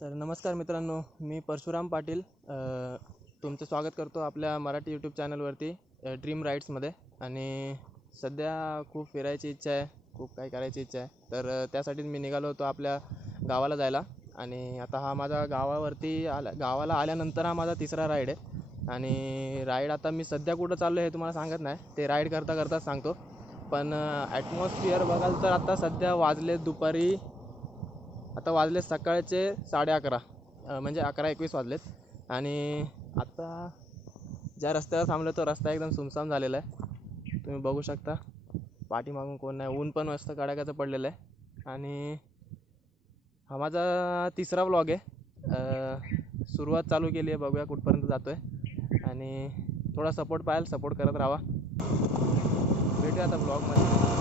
तर नमस्कार मित्रांनो, मी परशुराम पाटील तुमचं स्वागत करतो आपल्या मराठी यूट्यूब चॅनलवरती ड्रीम राईड्समध्ये. आणि सध्या खूप फिरायची इच्छा आहे, खूप काही करायची इच्छा आहे. तर त्यासाठीच मी निघालो होतो आपल्या गावाला जायला. आणि आता हा माझा गावाला आल्यानंतर हा माझा तिसरा राईड आहे. आणि राईड आता मी सध्या कुठं चाललो हे तुम्हाला सांगत नाही, ते राईड करता करताच सांगतो. पण ॲटमॉस्फिअर बघाल तर आता सध्या आता वाजले सकाळचे 11:30, म्हणजे 11:21 वाजलेत. आणि आता ज्या रस्त्यावर थांबलो तो रस्ता एकदम सुमसाम झालेला आहे, तुम्ही बघू शकता. पाठीमागून कोण नाही, ऊन पण मस्त कडाक्याचं पडलेलं आहे. आणि हा माझा तिसरा व्लॉग आहे. सुरुवात चालू केली आहे, बघूया कुठपर्यंत जातो आहे. आणि थोडा सपोर्ट पाहायला, सपोर्ट करत राहा. भेटूया आता ब्लॉगमध्ये.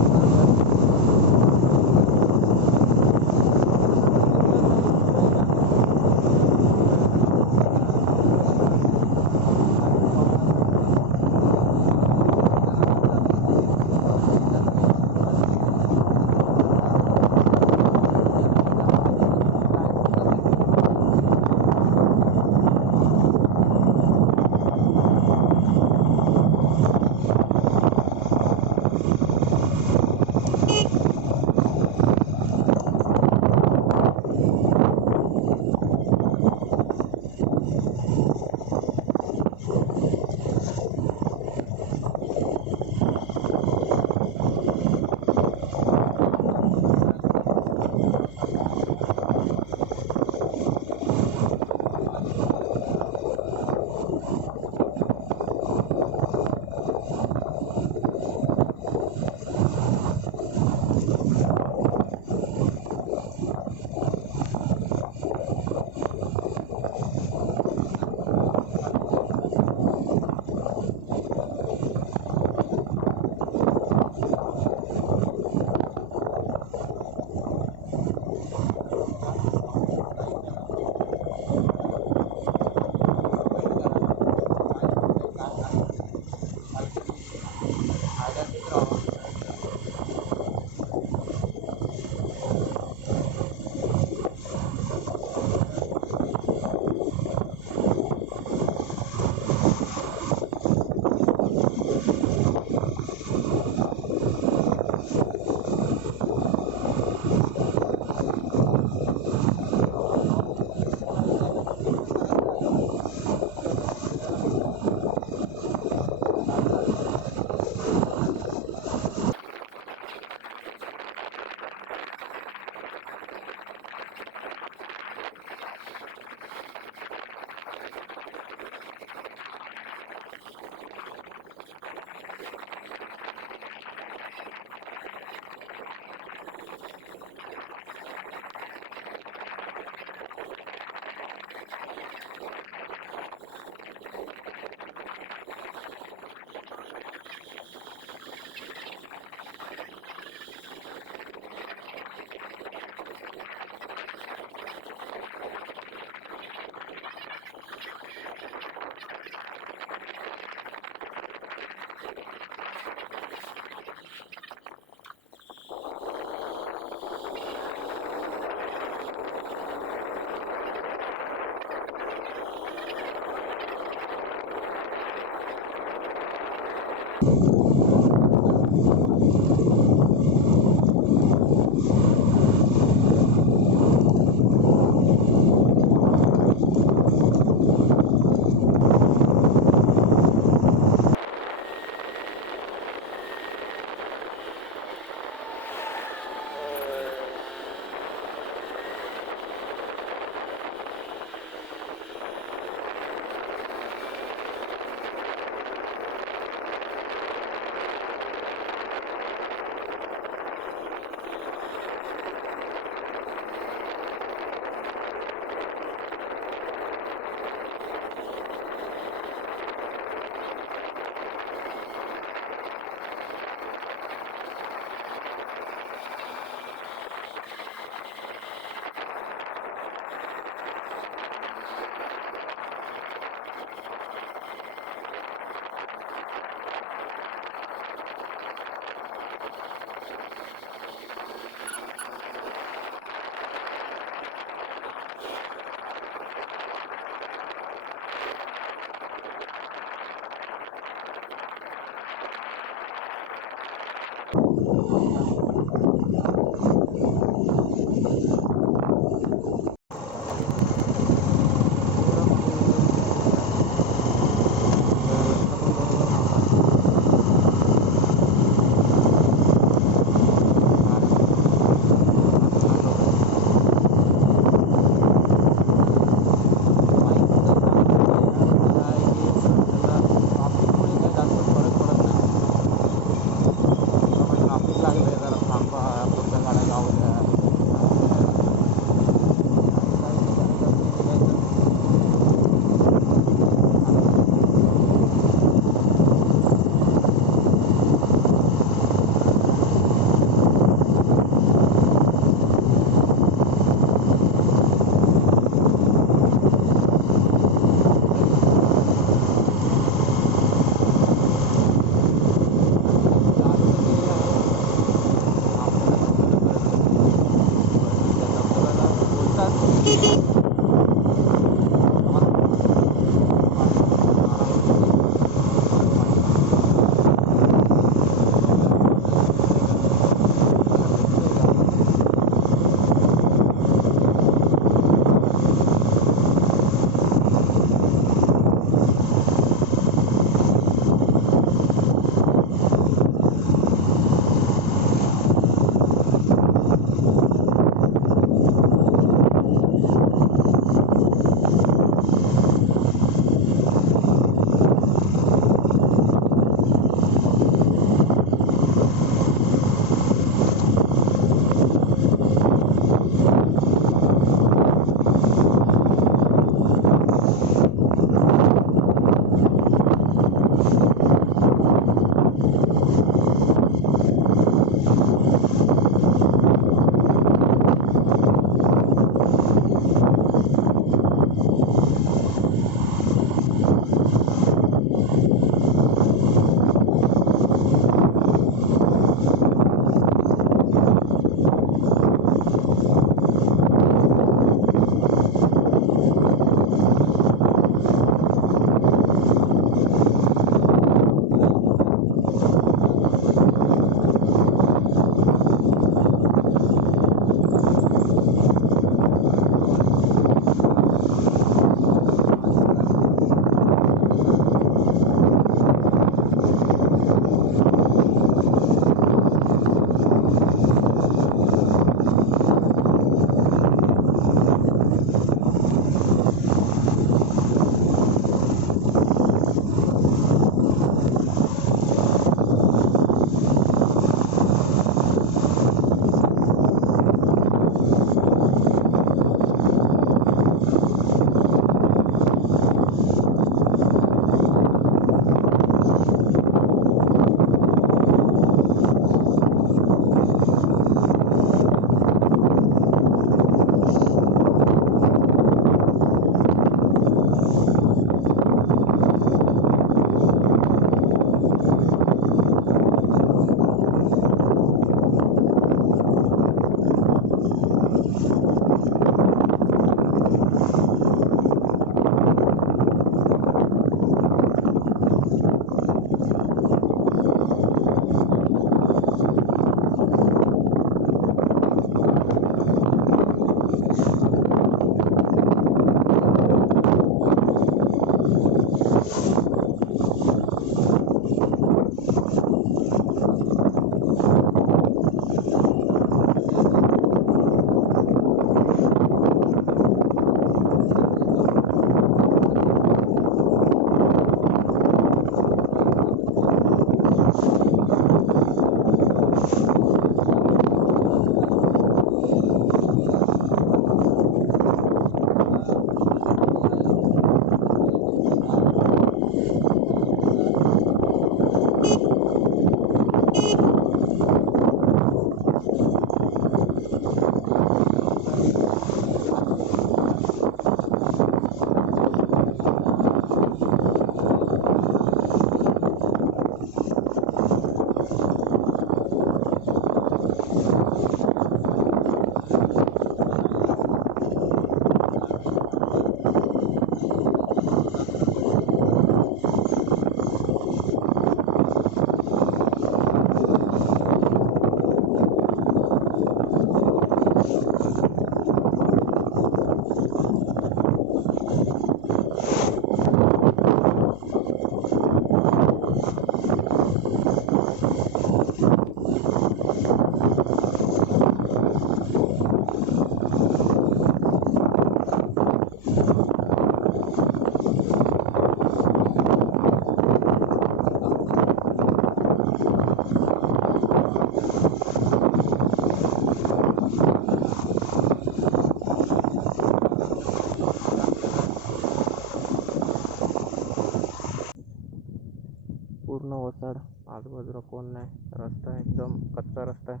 पूर्ण ओसाड, आजूबाजूला कोण नाही, रस्ता एकदम कच्चा रस्ता आहे,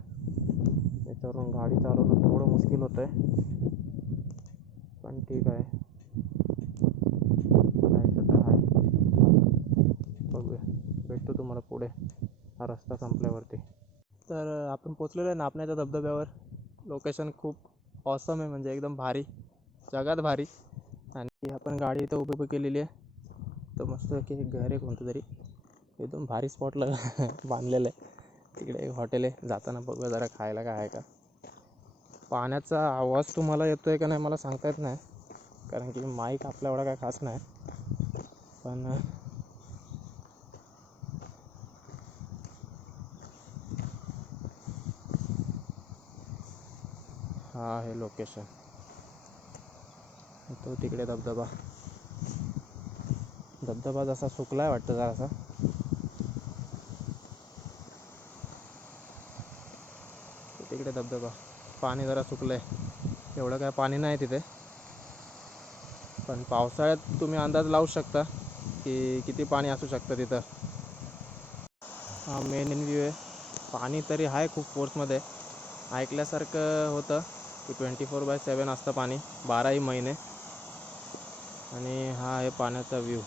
याच्यावरून गाडी चालवणं थोडं मुश्किल होतं आहे, पण ठीक आहे, जायचं तर आहे. बघूया, भेटतो तुम्हाला पुढे हा रस्ता संपल्यावरती. तर आपण पोचलेलो आहे नापण्याच्या धबधब्यावर. लोकेशन खूप ऑसम आहे, म्हणजे एकदम भारी, जगात भारी. आणि आपण गाडी इथं उभी केलेली आहे, तर मस्त की एक घर आहे कोणतं तरी, एकदम भारी स्पॉटला बांधलेलं आहे. तिकडे एक हॉटेल आहे, जाताना बघूया जरा खायला काय आहे का. पाण्याचा आवाज तुम्हाला येतो आहे का नाही मला सांगता येत नाही, कारण की माईक आपल्या एवढा काय खास नाही, पण हा आहे लोकेशन. तो तिकडे धबधबा जसा सुकला आहे वाटतं जरासा. तिकडे धबधबा, पाणी जरा सुकलं आहे, एवढं काय पाणी नाही तिथे, पण पावसाळ्यात तुम्ही अंदाज लावू शकता की किती पाणी असू शकतं तिथं. हा मेन व्ह्यू आहे. पाणी तरी आहे खूप फोर्समध्ये, ऐकल्यासारखं होतं की 24/7 असतं पाणी, 12ही महिने. आणि हा आहे पाण्याचा व्ह्यू.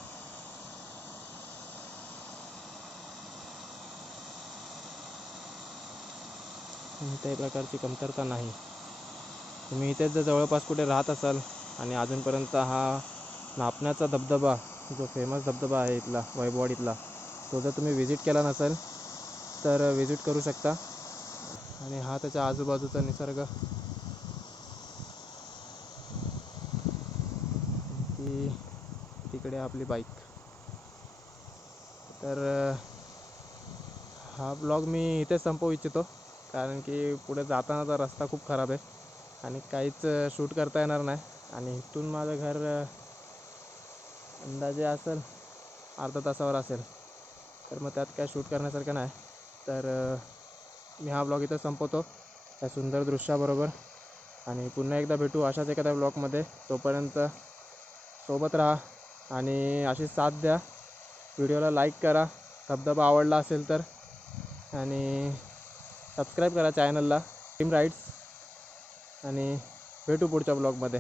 कोणत्याही प्रकारची कमतरता नाही. तुम्ही इथेच जर जवळपास कुठे राहत असाल आणि अजूनपर्यंत हा नापण्याचा धबधबा, जो फेमस धबधबा आहे इथला वैभववाडीतला, तो जर तुम्ही विजिट केला नसेल तर विजिट करू शकता. आणि हा त्याच्या आजूबाजूचा निसर्ग, की तिकडे आपली बाईक. तर हा ब्लॉग मी इथेच संपवू इच्छितो, कारण की पुढे जातानाचा रस्ता खूप खराब आहे आणि काहीच शूट करता येणार नाही. आणि इथून माझं घर अंदाजे असेल अर्धा तासावर असेल, तर मग त्यात काय शूट करण्यासारखं नाही. तर मी हा ब्लॉग इथं संपवतो त्या सुंदर दृश्याबरोबर. आणि पुन्हा एकदा भेटू अशाच एखाद्या ब्लॉगमध्ये. तोपर्यंत सोबत राहा आणि अशी साथ द्या. व्हिडिओला लाईक करा धबधबा आवडला असेल तर, आणि सबस्क्राईब करा चॅनलला टीम राईड्स. आणि भेटू पुढच्या ब्लॉगमध्ये.